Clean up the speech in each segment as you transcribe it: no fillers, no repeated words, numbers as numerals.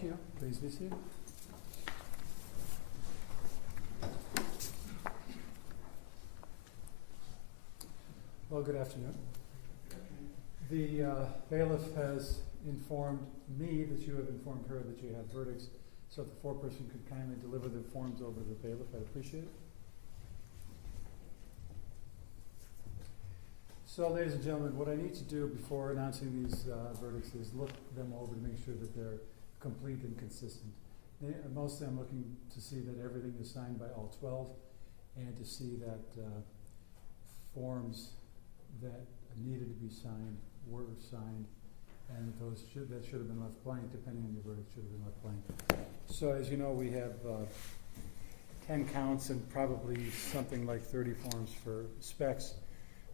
Thank you. Please be seated. Well, good afternoon. The bailiff has informed me that you have informed her that you have verdicts, so if the foreperson could kindly deliver the forms over to the bailiff, I'd appreciate it. So, ladies and gentlemen, what I need to do before announcing these verdicts is look them over to make sure that they're complete and consistent. Mostly I'm looking to see that everything is signed by all 12 and to see that forms that needed to be signed were signed, and those should have been left blank, depending on your verdict, should have been left blank. So as you know, we have 10 counts and probably something like 30 forms for specs.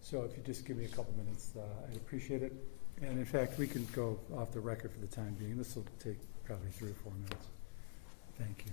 So if you just give me a couple minutes, I'd appreciate it. And in fact, we can go off the record for the time being. This will take probably 3 or 4 minutes. Thank you.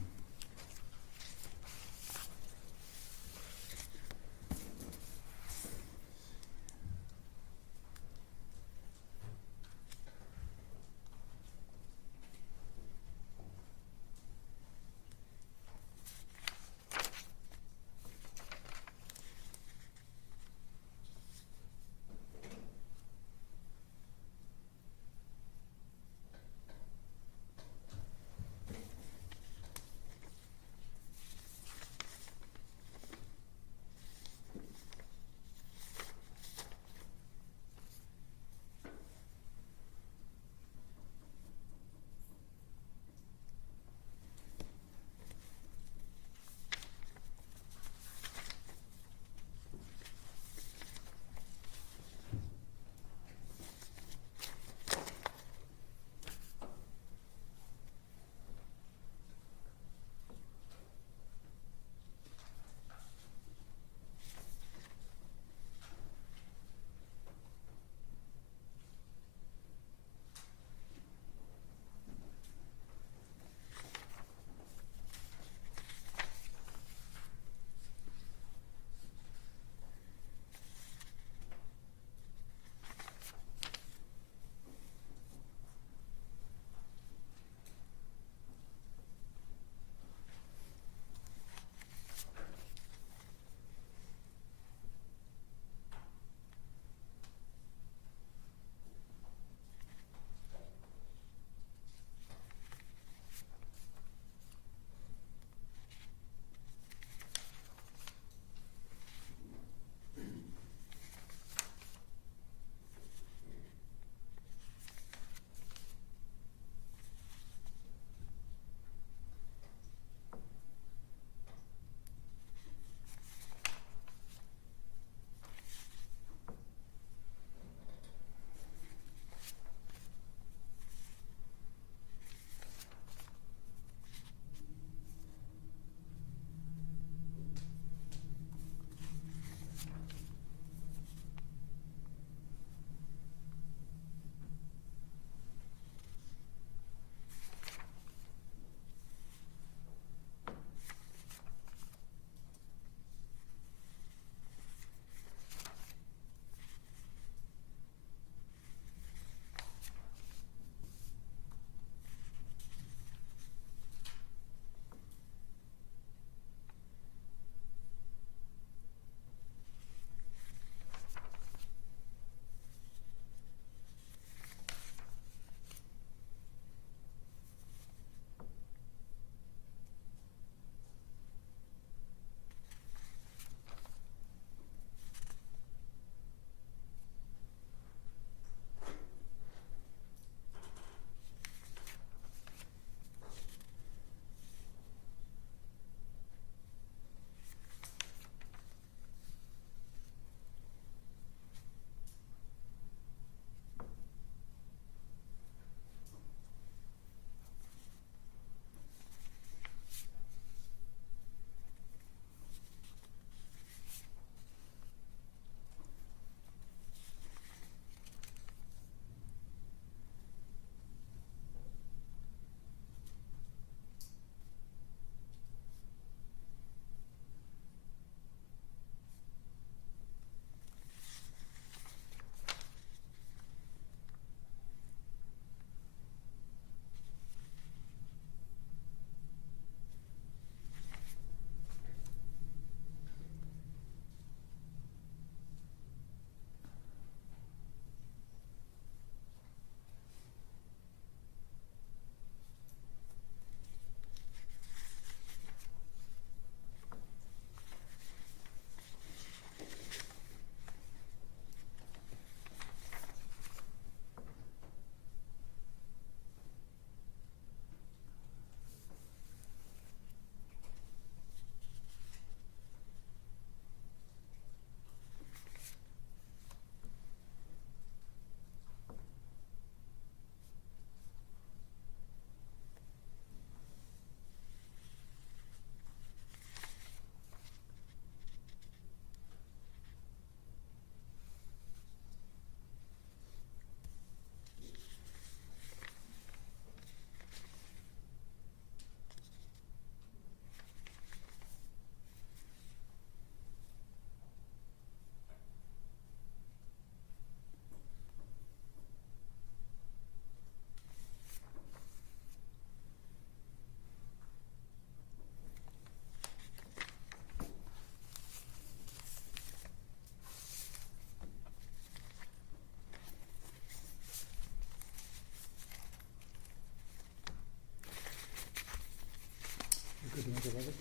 into the record.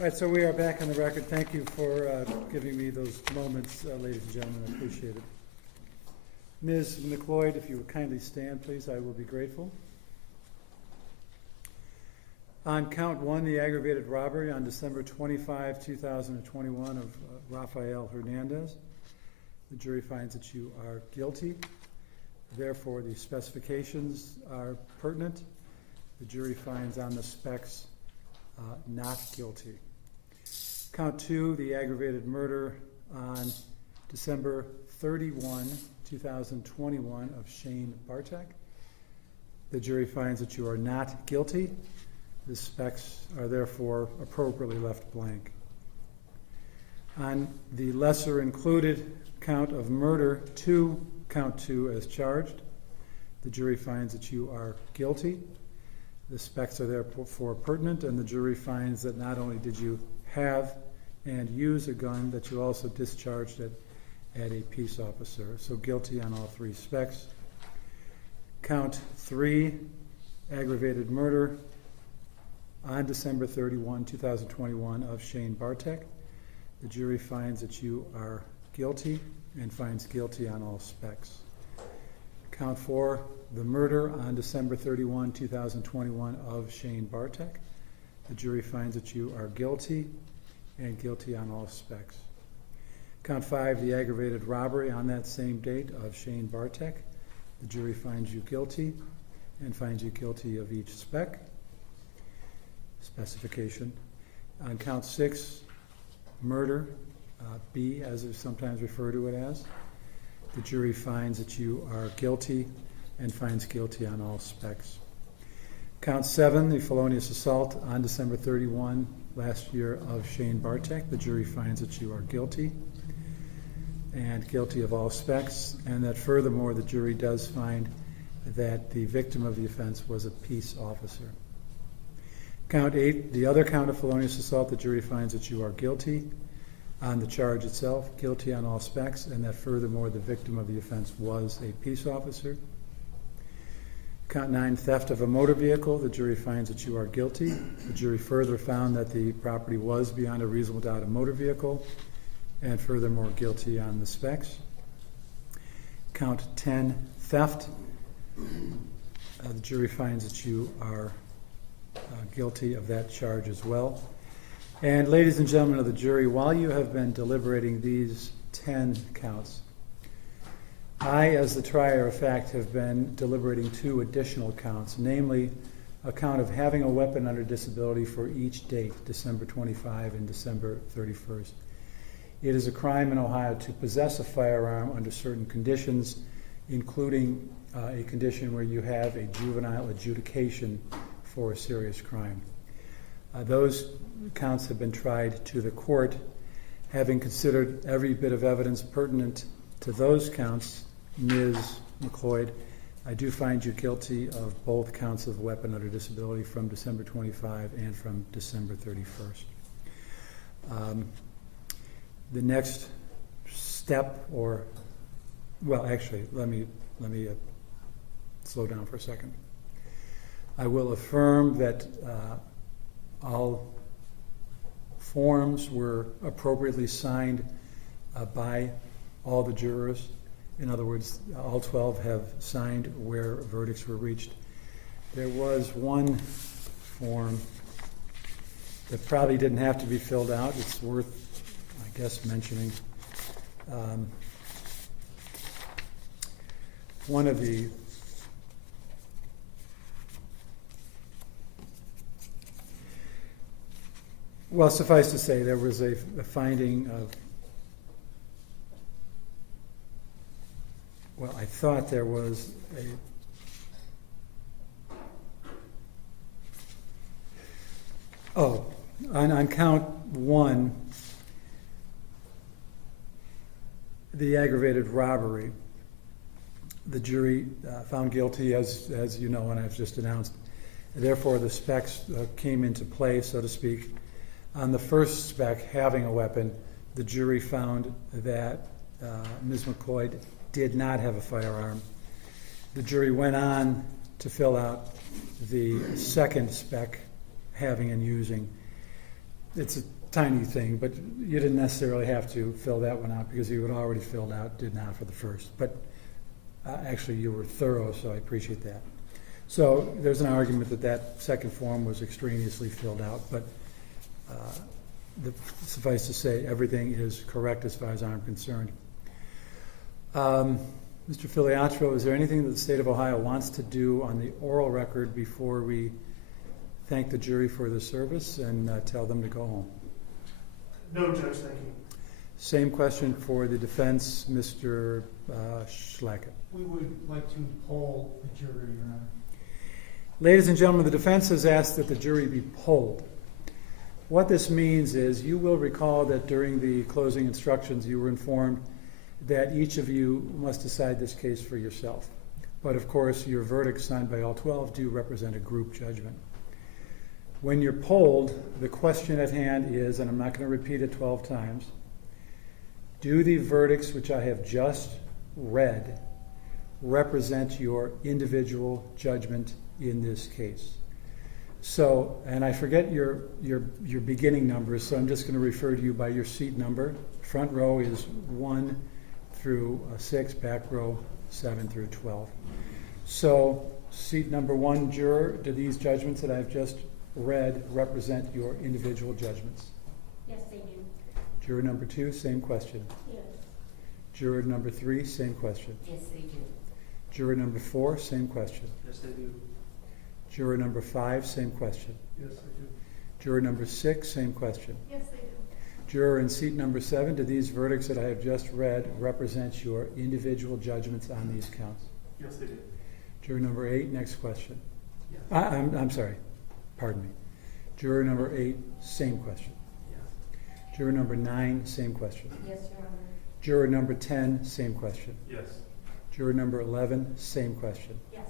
All right, so we are back on the record. Thank you for giving me those moments, ladies and gentlemen. I appreciate it. Ms. McLoyd, if you would kindly stand, please, I will be grateful. On count one, the aggravated robbery on December 25, 2021 of Rafael Hernandez, the jury finds that you are guilty. Therefore, the specifications are pertinent. The jury finds on the specs not guilty. Count two, the aggravated murder on December 31, 2021 of Shane Bartek. The jury finds that you are not guilty. The specs are therefore appropriately left blank. On the lesser included count of murder, count two as charged, the jury finds that you are guilty. The specs are therefore pertinent, and the jury finds that not only did you have and use a gun, that you also discharged it at a peace officer. So guilty on all three specs. Count three, aggravated murder on December 31, 2021 of Shane Bartek. The jury finds that you are guilty and finds guilty on all specs. Count four, the murder on December 31, 2021 of Shane Bartek. The jury finds that you are guilty and guilty on all specs. Count five, the aggravated robbery on that same date of Shane Bartek. The jury finds you guilty and finds you guilty of each specification. On count six, murder, B as is sometimes referred to it as, the jury finds that you are guilty and finds guilty on all specs. Count seven, the felonious assault on December 31 last year of Shane Bartek. The jury finds that you are guilty and guilty of all specs, and that furthermore the jury does find that the victim of the offense was a peace officer. Count eight, the other count of felonious assault, the jury finds that you are guilty on the charge itself, guilty on all specs, and that furthermore the victim of the offense was a peace officer. Count nine, theft of a motor vehicle, the jury finds that you are guilty. The jury further found that the property was beyond a reasonable doubt a motor vehicle, and furthermore guilty on the specs. Count 10, theft, the jury finds that you are guilty of that charge as well. And ladies and gentlemen of the jury, while you have been deliberating these 10 counts, I, as the trier of fact, have been deliberating two additional counts, namely a count of having a weapon under disability for each date, December 25 and December 31st. It is a crime in Ohio to possess a firearm under certain conditions, including a condition where you have a juvenile adjudication for a serious crime. Those counts have been tried to the court. Having considered every bit of evidence pertinent to those counts, Ms. McLoyd, I do find you guilty of both counts of weapon under disability from December 25 and from December 31st. The next step, or, well, actually, let me slow down for a second. I will affirm that all forms were appropriately signed by all the jurors. In other words, all 12 have signed where verdicts were reached. There was one form that probably didn't have to be filled out. It's worth, I guess, mentioning. One of the well, suffice to say, there was a finding of, well, I thought there was on count one, the aggravated robbery, the jury found guilty, as you know, and I've just announced. Therefore, the specs came into play, so to speak. On the first spec, having a weapon, the jury found that Ms. McLoyd did not have a firearm. The jury went on to fill out the second spec, having and using. It's a tiny thing, but you didn't necessarily have to fill that one out because you had already filled out, did not for the first. But actually you were thorough, so I appreciate that. So there's an argument that that second form was extraneously filled out, but suffice to say, everything is correct as far as I'm concerned. Mr. Filiatro, is there anything that the state of Ohio wants to do on the oral record before we thank the jury for their service and tell them to go home? No, Judge, thank you. Same question for the defense, Mr. Schlackett. We would like to poll the jury, Your Honor. Ladies and gentlemen, the defense has asked that the jury be polled. What this means is you will recall that during the closing instructions you were informed that each of you must decide this case for yourself. But of course, your verdicts signed by all 12 do represent a group judgment. When you're polled, the question at hand is, and I'm not going to repeat it 12 times, do the verdicts which I have just read represent your individual judgment in this case? So, and I forget your beginning numbers, so I'm just going to refer to you by your seat number. Front row is 1 through 6, back row 7 through 12. So, seat number 1, juror, do these judgments that I've just read represent your individual judgments? Yes, they do. Juror number 2, same question. Yes. Juror number 3, same question. Yes, they do. Juror number 4, same question. Yes, they do. Juror number 5, same question. Yes, they do. Juror number 6, same question. Yes, they do. Juror in seat number 7, do these verdicts that I have just read represent your individual judgments on these counts? Yes, they do. Juror number 8, next question. Yes. I'm sorry, pardon me. Juror number 8, same question. Yes. Juror number 9, same question. Yes, Your Honor. Juror number 10, same question. Yes. Juror number 11, same question. Yes.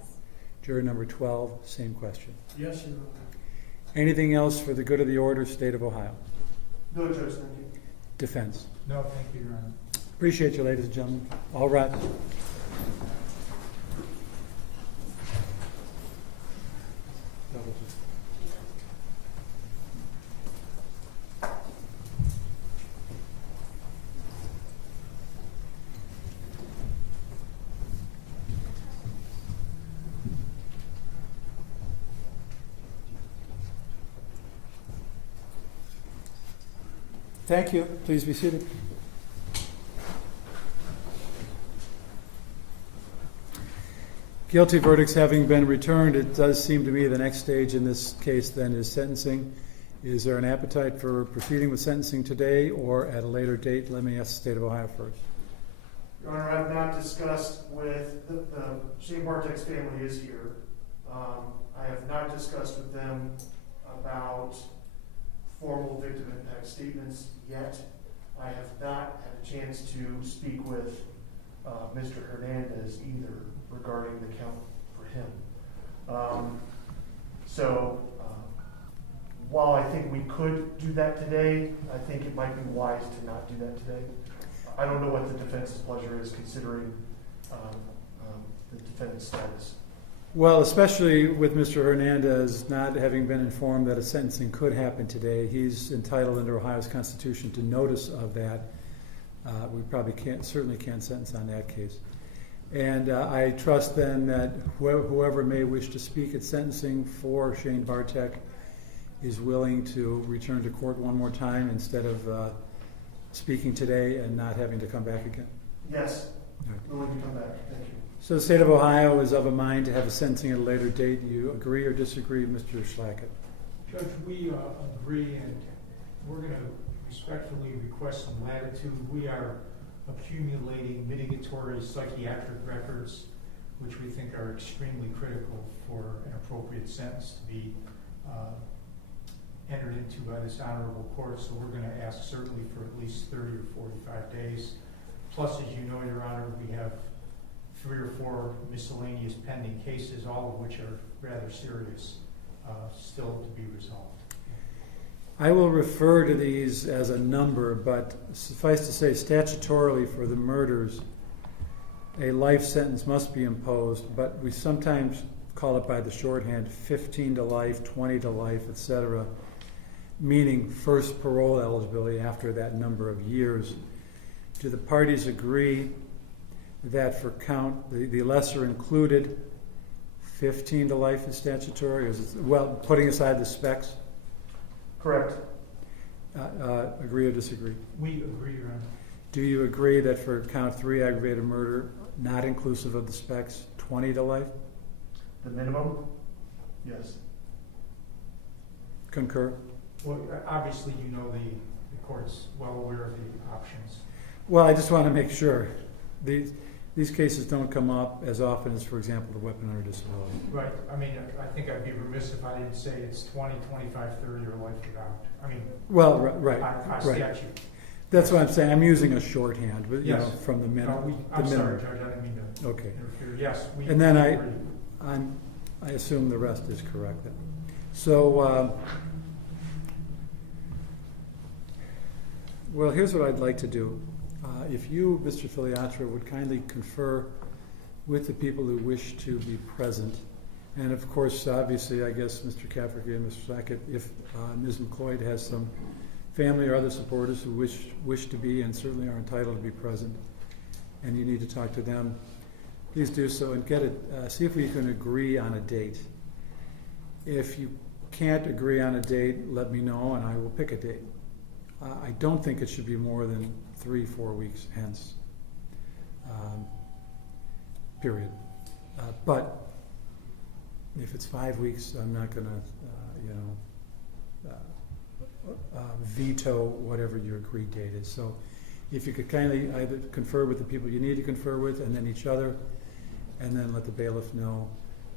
Juror number 12, same question. Yes, Your Honor. Anything else for the good of the order, State of Ohio? No, Judge, thank you. Defense. No, thank you, Your Honor. Appreciate you, ladies and gentlemen. All right. Thank you. Please be seated. Guilty verdicts having been returned, it does seem to me the next stage in this case then is sentencing. Is there an appetite for proceeding with sentencing today or at a later date? Let me ask the State of Ohio first. Your Honor, I've not discussed with the Shane Bartek's family is here. I have not discussed with them about formal victim impact statements yet. I have not had a chance to speak with Mr. Hernandez either regarding the count for him. While I think we could do that today, I think it might be wise to not do that today. I don't know what the defense's pleasure is considering the defendant's status. Well, especially with Mr. Hernandez not having been informed that a sentencing could happen today, he's entitled under Ohio's Constitution to notice of that. We probably certainly can't sentence on that case. And I trust then that whoever may wish to speak at sentencing for Shane Bartek is willing to return to court one more time instead of speaking today and not having to come back again. Yes, All right. willing to come back. Thank you. So the State of Ohio is of a mind to have a sentencing at a later date. Do you agree or disagree, Mr. Schlackett? Judge, we agree, and we're going to respectfully request some latitude. We are accumulating mitigatory psychiatric records, which we think are extremely critical for an appropriate sentence to be entered into by this honorable court. So we're going to ask certainly for at least 30 or 45 days. Plus, as you know, Your Honor, we have 3 or 4 miscellaneous pending cases, all of which are rather serious, still to be resolved. I will refer to these as a number, but suffice to say, statutorily for the murders, a life sentence must be imposed, but we sometimes call it by the shorthand, 15 to life, 20 to life, etc., meaning first parole eligibility after that number of years. Do the parties agree that for count, the lesser included, 15 to life is statutory? Or is it, well, putting aside the specs, Correct. agree or disagree? We agree, Your Honor. Do you agree that for count 3 aggravated murder, not inclusive of the specs, 20 to life? The minimum? Yes. Concur? Well, obviously, you know the court's well aware of the options. Well, I just want to make sure. These cases don't come up as often as, for example, the weapon under disability. Right. I mean, I think I'd be remiss if I didn't say it's 20, 25, 30, or life without. I mean, Well, right, by right. statute. That's what I'm saying. I'm using a shorthand, but, you know, Yes. from the No, minimum. I'm sorry, Judge, I didn't mean to Okay. interfere. Yes, we And then agree. I assume the rest is correct then. So, well, here's what I'd like to do. If you, Mr. Filiatra, would kindly confer with the people who wish to be present, and of course, obviously, I guess, Mr. Cafferty and Mr. Sackett, if Ms. McLoyd has some family or other supporters who wish to be and certainly are entitled to be present, and you need to talk to them, please do so and get it. See if we can agree on a date. If you can't agree on a date, let me know and I will pick a date. I don't think it should be more than 3-4 weeks hence. Period. But if it's 5 weeks, I'm not going to, veto whatever your agreed date is. So if you could kindly either confer with the people you need to confer with and then each other, and then let the bailiff know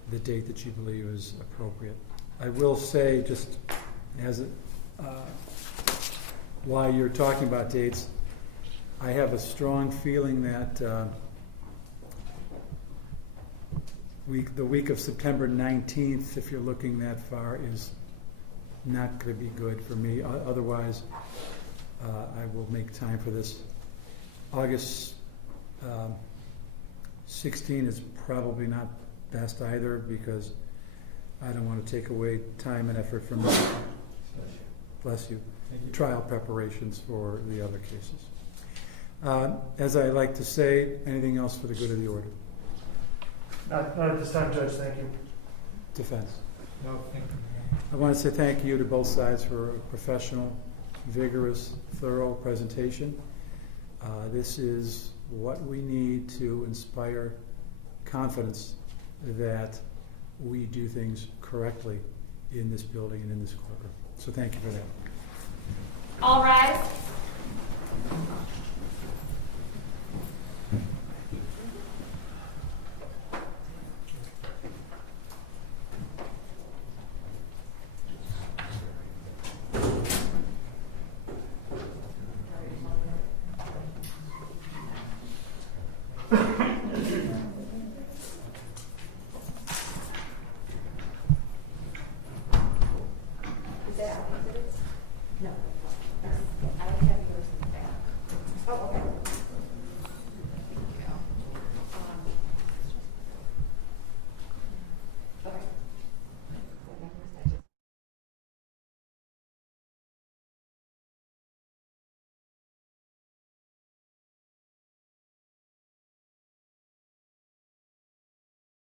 the date that you believe is appropriate. I will say, just as while you're talking about dates, I have a strong feeling that the week of September 19th, if you're looking that far, is not going to be good for me. Otherwise, I will make time for this. August 16 is probably not best either because I don't want to take away time and effort from bless you, trial preparations for the other cases. As I like to say, anything else for the good of the order? Not at this time, Judge, thank you. Defense. No, thank you. I want to say thank you to both sides for a professional, vigorous, thorough presentation. This is what we need to inspire confidence that we do things correctly in this building and in this courtroom. So thank you for that. All rise. Is that how it is? No. I have yours in the back. Oh, okay.